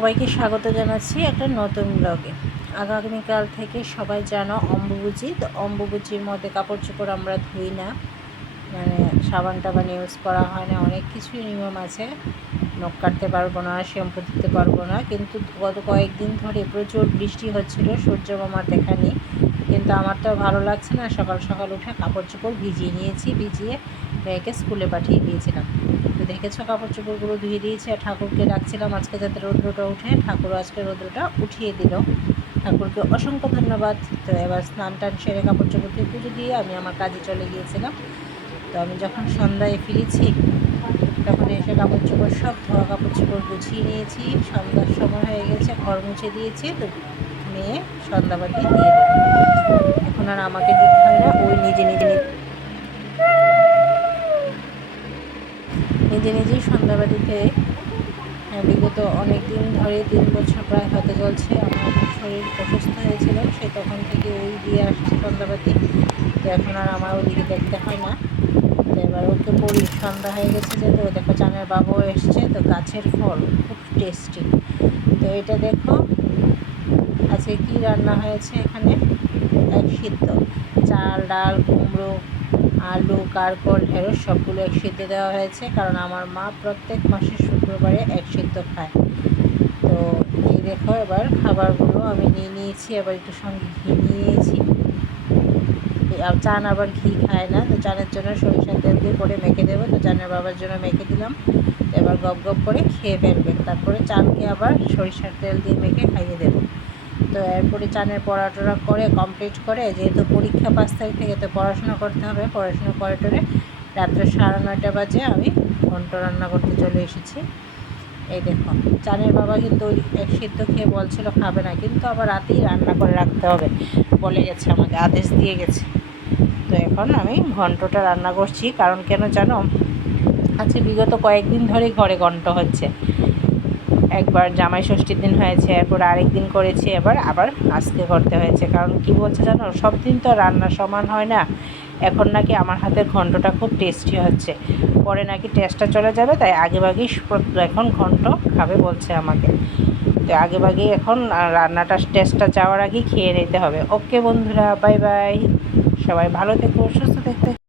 সবাইকে স্বাগত জানাচ্ছি একটা নতুন ব্লগে। আগামীকাল থেকে সবাই জানো অম্বুবুচি। তো অম্বুবুচির মধ্যে কাপড় চোপড় আমরা ধুই না। মানে সাবান টাবান ইউজ করা হয় না। অনেক কিছুই নিয়ম আছে। নখ কাটতে পারব না, শ্যাম্পু দিতে পারব না। কিন্তু গত কয়েকদিন ধরে প্রচুর বৃষ্টি হচ্ছিল, সূর্য মামার দেখা নেই। কিন্তু আমার তো ভালো লাগছে না। সকাল সকাল উঠে কাপড় চোপড় ভিজিয়ে নিয়েছি, ভিজিয়ে মেয়েকে স্কুলে পাঠিয়ে দিয়েছিলাম। তো দেখেছ কাপড় চোপড়গুলো ধুয়ে দিয়েছি আর ঠাকুরকে ডাকছিলাম আজকে যাতে রৌদ্রটা উঠে ঠাকুর আজকে রৌদ্রটা উঠিয়ে দিল। ঠাকুরকে অসংখ্য ধন্যবাদ। তো এবার স্নান টান সেরে কাপড় চোপড় দিয়ে পুজো দিয়ে আমি আমার কাজে চলে গিয়েছিলাম। তো আমি যখন সন্ধ্যায় ফিরেছি, তখন এসে কাপড় চোপড় সব ধোয়া কাপড় চোপড় গুছিয়ে নিয়েছি। সন্ধ্যার সময় হয়ে গেছে, ঘর মুছে দিয়েছি। তো মেয়ে সন্ধ্যাবাতি দিয়ে এখন আর আমাকে দিতে হয় না, ওই নিজে নিজে নিজে নিজে নিজেই সন্ধ্যাবাতিতে হ্যাঁ, বিগত অনেক দিন ধরে তিন বছর প্রায় হতে চলছে আমার শরীর অসুস্থ হয়েছিল সে তখন থেকে ওই দিয়ে আসছে সন্ধ্যাবাতি তো এখন আর আমার ওইদিকে দেখতে হয় না। তো এবার ওকে পড়ি সন্ধ্যা হয়ে গেছে যে তো দেখো চানের বাবু এসছে তো গাছের ফল খুব টেস্টি তো এটা দেখো আজকে কি রান্না হয়েছে এখানে? এক সিদ্ধ চাল ডাল কুমড়ো আলু কারকল ঢেঁড়স সবগুলো এক সিদ্ধ দেওয়া হয়েছে, কারণ আমার মা প্রত্যেক মাসের শুক্রবারে এক সিদ্ধ খায়। তো এই দেখো, এবার খাবারগুলো আমি নিয়ে নিয়েছি, এবার একটু সঙ্গে ঘি নিয়েছি। চান আবার ঘি খায় না, তো চানের জন্য সরিষার তেল দিয়ে করে মেখে দেবো, তো চানের বাবার জন্য মেখে দিলাম। এবার গপ গপ করে খেয়ে ফেলবে, তারপরে চানকে আবার সরিষার তেল দিয়ে মেখে খাইয়ে দেবো। তো এরপরে চানের পড়া টড়া করে কমপ্লিট করে, যেহেতু পরীক্ষা পাঁচ তারিখ থেকে, তো পড়াশোনা করতে হবে। পড়াশোনা করে টরে রাত্রে সাড়ে নয়টা বাজে আমি ঘন্ট রান্না করতে চলে এসেছি। এই দেখো, চানের বাবা কিন্তু এক সিদ্ধ খেয়ে বলছিল, খাবে না। কিন্তু আবার রাতেই রান্না করে রাখতে হবে বলে গেছে, আমাকে আদেশ দিয়ে গেছে। তো এখন আমি ঘন্টটা রান্না করছি, কারণ কেন জানো, আজকে বিগত কয়েকদিন ধরেই ঘরে ঘন্ট হচ্ছে। একবার জামাই ষষ্ঠীর দিন হয়েছে, এরপর আরেক দিন করেছি, এবার আবার আজকে করতে হয়েছে। কারণ কি বলছে জানো, সব দিন তো রান্না সমান হয় না। এখন নাকি আমার হাতের ঘন্টটা খুব টেস্টি হচ্ছে। পরে নাকি টেস্টটা চলে যাবে, তাই আগেভাগেই এখন ঘন্ট খাবে বলছে আমাকে। তো আগেভাগেই এখন রান্নাটা টেস্টটা যাওয়ার আগেই খেয়ে নিতে হবে। ওকে বন্ধুরা বাই বাই সবাই ভালো থেকো, সুস্থ থাকতে